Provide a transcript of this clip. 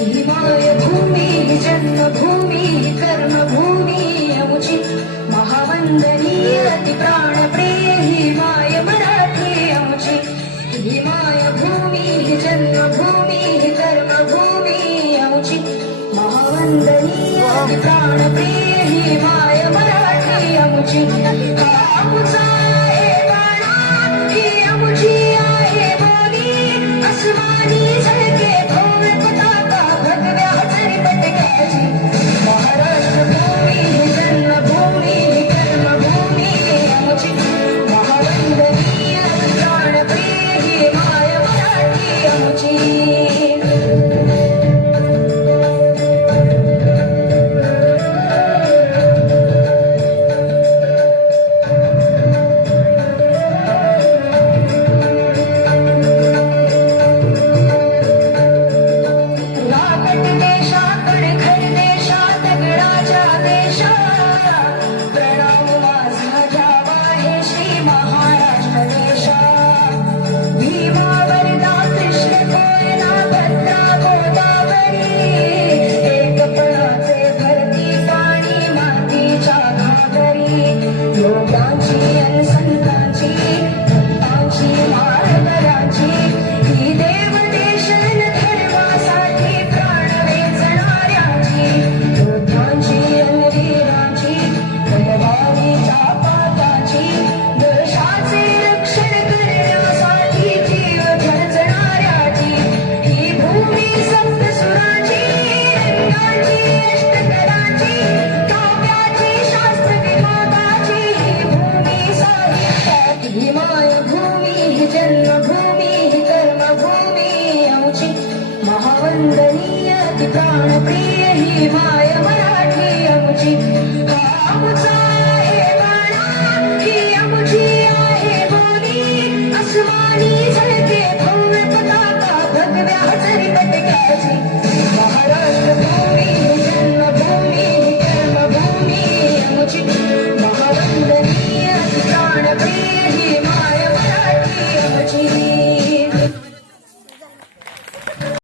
My भूमि, जन्मभूमि, कर्मभूमि, अमुचि महावंदनीय अति प्राण प्रिय हिमाय मराठी अमुचि। हिमाय भूमि कर्म भूमि अमुचि महावंदनीय अति प्राण प्रिय Miền प्राणप्रिय ही माय मराठी आमची आमचा आहे बाणा ही आमची आहे बोली अस्मानी झळके भव्य पताका भगव्या हजरी पटकाची